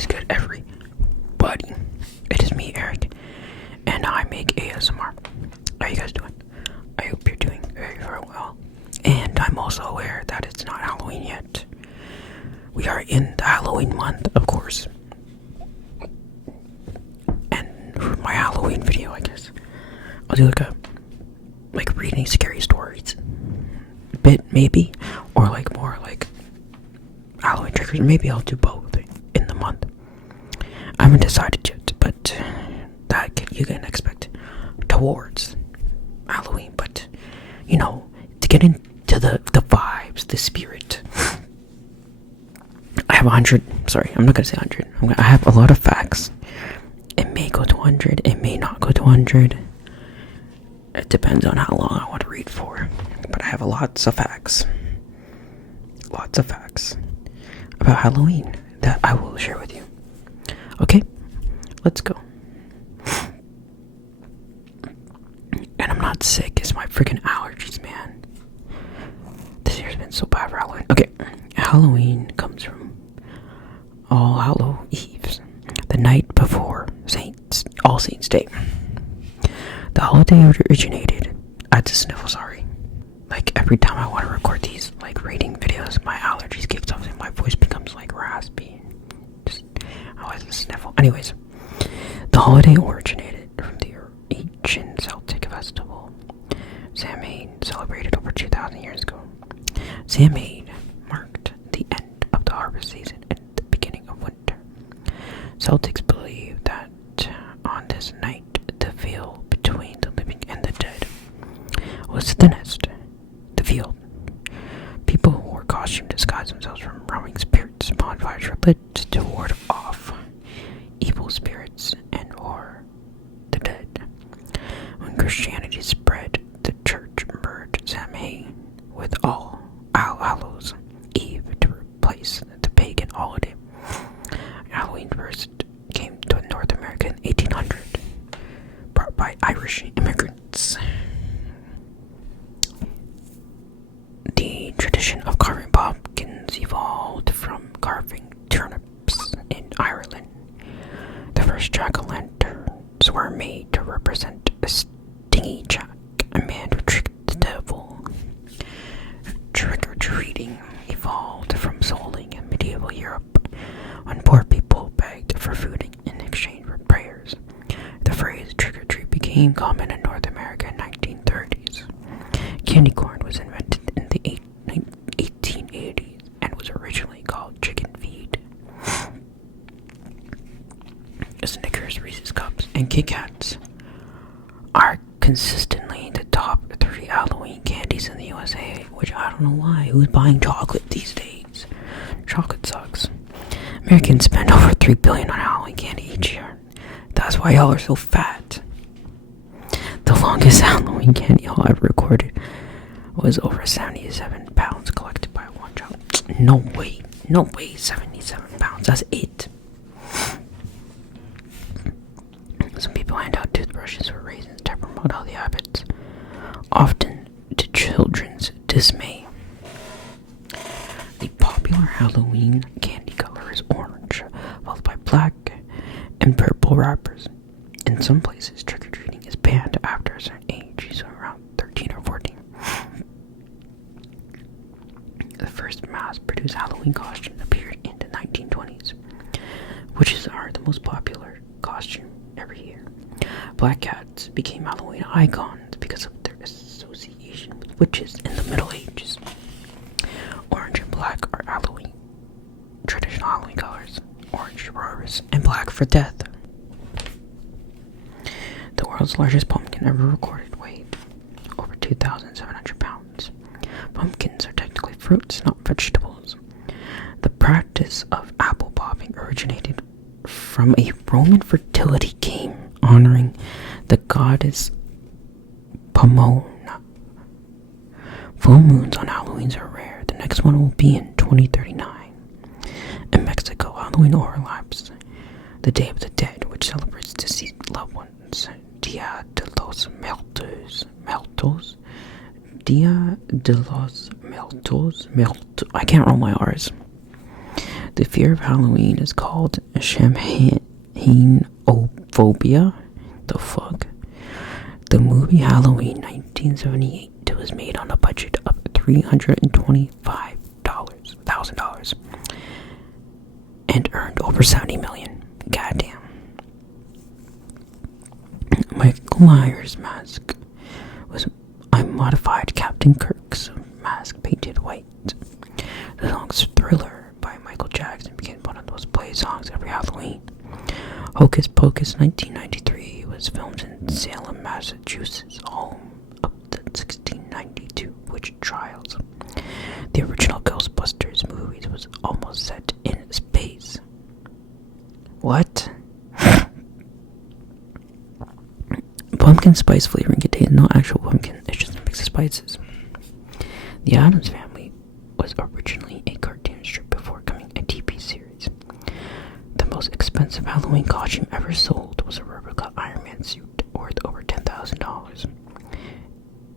is good, everybody? It is me, Eric, and I make ASMR. How you guys doing? I hope you're doing very, very well. And I'm also aware that it's not Halloween yet. We are in the Halloween month, of course. And for my Halloween video, I guess, I'll do like reading scary stories. A bit, maybe. Or like more like Halloween triggers. Maybe I'll do both in the month. I haven't decided yet, but that you can expect towards Halloween. But you know, to get into the vibes, the spirit. I have 100. Sorry, I'm not gonna say 100. I have a lot of facts. It may go to 100. It may not go to 100. It depends on how long I want to read for. But I have lots of facts. Lots of facts about Halloween that I will share with you. Okay, let's go. And I'm not sick, it's my freaking allergies, man. This year's been so bad for Halloween. Okay, Halloween comes from All Hallow Eves, the night before All Saints Day. The holiday originated. I had to sniffle, sorry. Like every time I want to record these like reading videos, my allergies kicks off and my voice becomes like raspy. I always sniffle. Anyways, the holiday originated from the ancient Celtic festival Samhain, celebrated over 2,000 years ago. Samhain marked the end of the harvest season and the beginning of winter. Celtics believe that on this night, the veil between the living and the dead was thinnest. The field. People who wore costumes disguised themselves from roaming spirits. Bonfires were lit to ward off evil spirits and or the dead. When Christianity spread, the church merged Samhain with All Hallows Eve to replace the pagan holiday. Halloween first came to North America in 1800, brought by Irish immigrants. The tradition of carving pumpkins evolved from carving turnips in Ireland. The first jack-o'-lanterns were made to represent a stingy jack, a man who tricked the devil. Trick-or-treating evolved from souling in medieval Europe, when poor people begged for food in exchange for prayers. The phrase trick-or-treat became common in North America in the 1930s. Candy corn was invented in the 1880s and was originally called chicken feed. Snickers, Reese's Cups, and Kit Kats are consistently the top 3 Halloween candies in the USA, which I don't know why. Who's buying chocolate these days? Chocolate sucks. Americans spend over $3 billion on Halloween candy each year. That's why y'all are so fat. The longest Halloween candy haul ever recorded was over 77 pounds collected by one child. No way, 77 pounds, that's it. Some people hand out toothbrushes or raisins to promote healthy habits, often to children's dismay. The popular Halloween candy color is orange, followed by black and purple wrappers. In some places, trick-or-treating is banned after a certain age, so around 13 or 14. The first mass-produced Halloween costumes appeared in the 1920s, which are the most popular costume every year. Black cats became Halloween icons because of their association with witches in the Middle Ages. Orange and black are traditional Halloween colors. Orange for harvest and black for death. The world's largest pumpkin ever recorded weighed over 2,700 pounds. Pumpkins are technically fruits, not vegetables. The practice of apple popping originated from a Roman fertility game honoring the goddess Pomona. Full moons on Halloween are rare. The next one will be in 2039. In Mexico, Halloween overlaps the Day of the Dead, which celebrates deceased loved ones. Dia de los Muertos. Dia de los Muertos. I can't roll my R's. The fear of Halloween is called Shamhainophobia. The fuck? The movie Halloween 1978 was made on a budget of $325,000 and earned over $70 million. Goddamn. Michael Myers' mask was a modified Captain Kirk's mask painted white. The song's Thriller by Michael Jackson became one of those play songs every Halloween. Hocus Pocus 1993 was filmed in Salem, Massachusetts, home of the 1692 witch trials. The original Ghostbusters movies was almost set in space. What? Pumpkin spice flavoring contains no actual pumpkin, it's just a mix of spices. The Addams Family was originally a cartoon strip before becoming a TV series. The most expensive Halloween costume ever sold was a replica Iron Man suit worth over $10,000.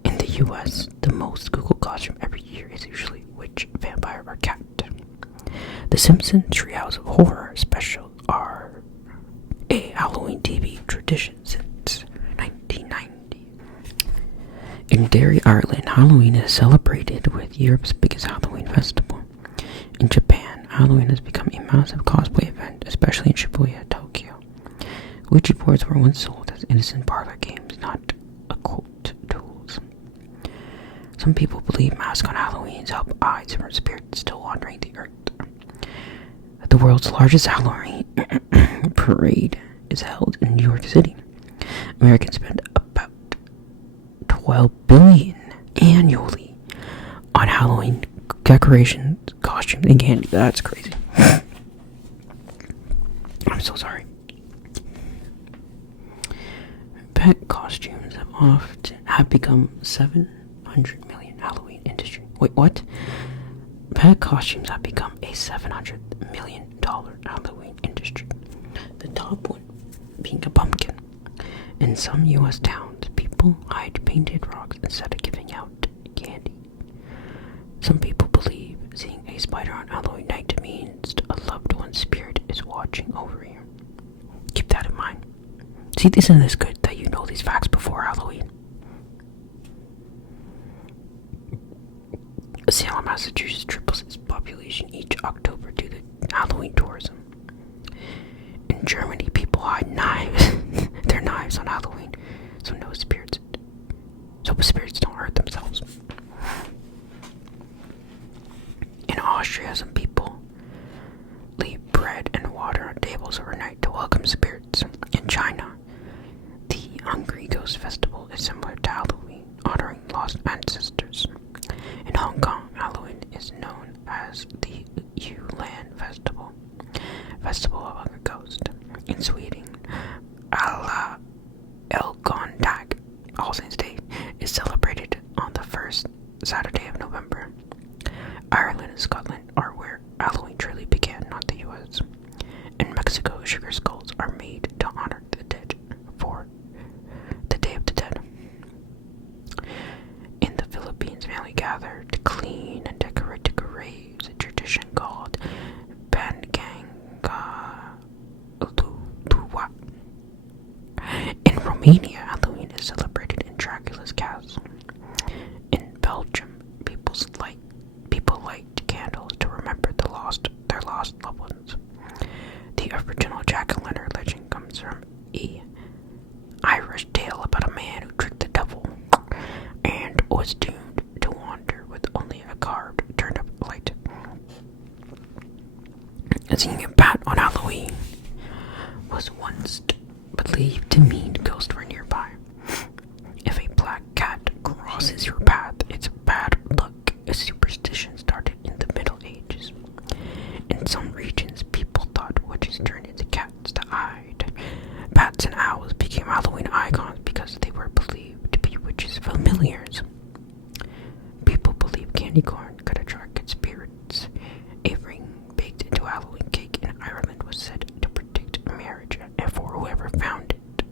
In the US, the most Googled costume every year is usually witch, vampire, or cat. The Simpsons Treehouse of Horror special are a Halloween TV tradition since 1990. In Derry, Ireland, Halloween is celebrated with Europe's biggest Halloween festival. In Japan, Halloween has become a massive cosplay event, especially in Shibuya, Tokyo. Ouija boards were once sold as innocent parlor games, not occult tools. Some people believe masks on Halloween help eyes from spirits still wandering the earth. The world's largest Halloween parade is held in New York City. Americans spend about $12 billion annually on Halloween decorations, costumes, and candy. That's crazy. I'm so sorry. Pet costumes have become $700 million Halloween industry. Wait, what? Pet costumes have become a $700 million Halloween industry. The top one being a pumpkin. In some U.S. towns, people hide painted rocks instead of giving out candy. Some people believe seeing a spider on Halloween night means a loved one's spirit is watching over you. Keep that in mind. See, isn't this good that you know these facts before Halloween? Salem, Massachusetts triples its population each October due to Halloween tourism. In Germany, people hide their knives on Halloween, so spirits don't hurt themselves. In Austria, some people leave bread and water on tables overnight to welcome spirits. In China, the Hungry Ghost Festival is similar to Halloween, honoring lost ancestors. In Hong Kong, Halloween is known as the Yulan Festival of Hungry Ghost. In Sweden, Alla Helgondag, All Saints' Day, is celebrated on the first Saturday of November. Ireland and Scotland are where Halloween truly began, not the US. In Mexico, sugar skulls are made to honor the dead for the Day of the Dead. In the Philippines, family gather to clean and decorate the graves, a tradition called Panganga Luwa. In Romania, Halloween is celebrated in Dracula's castle. In Belgium, people light candles to remember their lost loved ones. The original jack-o'-lantern legend comes from a Irish tale about a man who tricked the devil and was doomed to wander with only a carved turned-up light. Seeing a bat on Halloween was once believed to mean ghosts were nearby. If a black cat crosses your path, it's bad luck. A superstition started in the Middle Ages. In some regions, people thought witches turned into cats to hide. Bats and owls became Halloween icons because they were believed to be witches' familiars. People believed candy corn could attract good spirits. A ring baked into a Halloween cake in Ireland was said to predict marriage for whoever found it.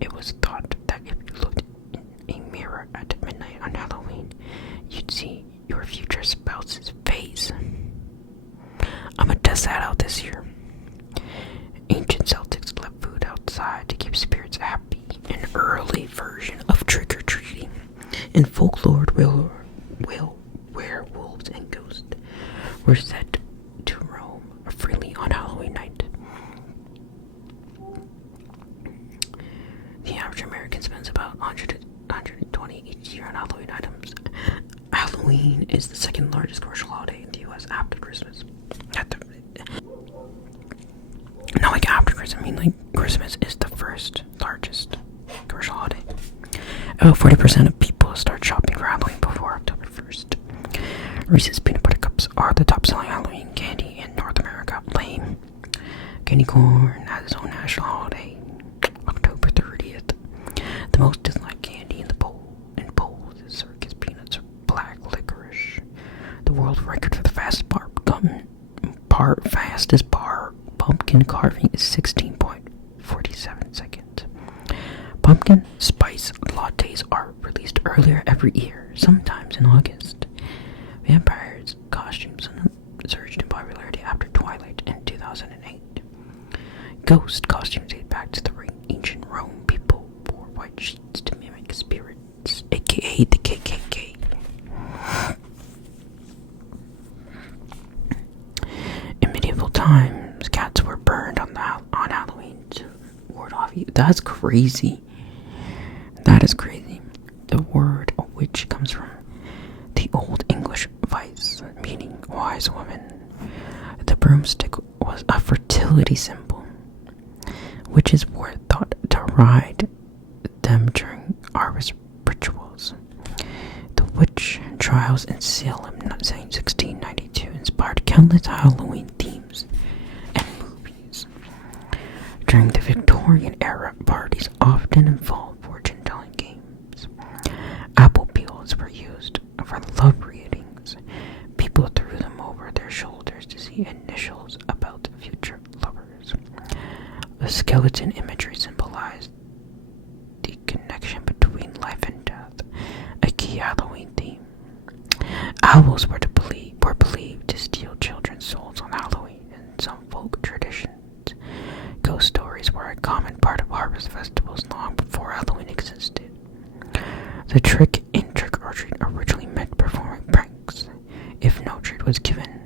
It was thought that if you looked in a mirror at midnight on Halloween, you'd see your future spouse's face. In folklore, werewolves and ghosts were said to roam freely on Halloween night. The average American spends about 120 each year on Halloween items. Halloween is the second largest commercial holiday in the U.S. after Christmas. Not like after Christmas, I mean like Christmas is the first largest commercial holiday. About 40% of people start shopping for Halloween before October 1st. Reese's Peanut Butter Cups are the top-selling Halloween candy in North America. Lame. Candy corn has its own national holiday, October 30th. The most disliked candy in polls is circus peanuts or black licorice. The world record for the fastest pumpkin carving is 16.47 seconds. Pumpkin spice lattes are released earlier every year, sometimes in August. Vampires costumes surged in popularity after Twilight in 2008. Ghost costumes date back to the ancient Rome. People wore white sheets to mimic spirits, aka the KKK. In medieval times, cats were burned on Halloween to ward off evil. That's crazy. That is crazy. The word witch comes from the Old English vice, meaning wise woman. The broomstick was a fertility symbol. Witches were thought to ride them during harvest rituals. The witch trials in Salem in 1692 inspired countless Halloween themes and movies. During the Victorian era, parties often involved fortune-telling games. Apple peels were used for love readings. People threw them over their shoulders to see initials about future lovers. The skeleton imagery symbolized the connection between life and death, a key Halloween theme. Owls were believed to steal children's souls on Halloween in some folk traditions. Ghost stories were a common part of harvest festivals long before Halloween existed. The trick in trick-or-treat originally meant performing pranks, if no treat was given.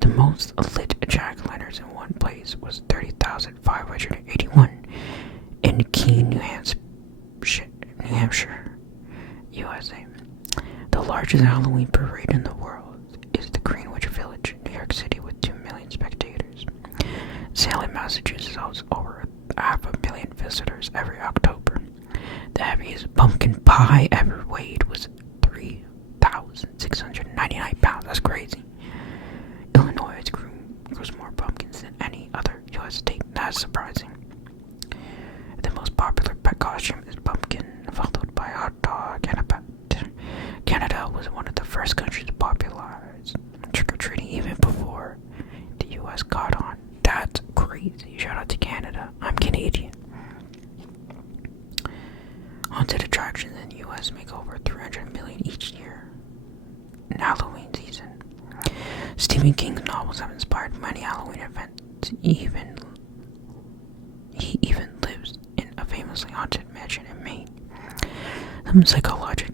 The most lit jack-o'-lanterns in one place was 30,581 in Keene, New Hampshire, USA. The largest Halloween parade in the world is the Greenwich Village, New York City, with 2 million spectators. Salem, Massachusetts hosts over 500,000 visitors every October. The heaviest pumpkin pie ever weighed was 3,699 pounds. That's crazy. Illinois grows more pumpkins than any other U.S. state. That's surprising. The most popular pet costume is pumpkin, followed by hot dog and a pet. Canada was one of the first countries to popularize trick-or-treating even before the U.S. caught on. That's crazy. Shout out to Canada. I'm Canadian. Haunted attractions in the U.S. make over 300 million each year in Halloween season. Stephen King's novels have inspired many Halloween events. He even lives in a famously haunted mansion in Maine. Some psychologists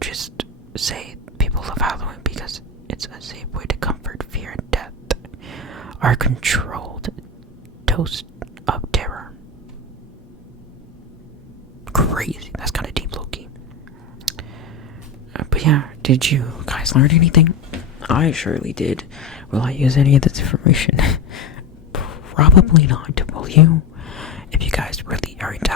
just say people love Halloween because it's a safe way to comfort fear and death. Our controlled dose of terror. Crazy. That's kind of deep, low-key. But yeah, did you guys learn anything? I surely did. Will I use any of this information? Probably not. Will you? If you guys really are into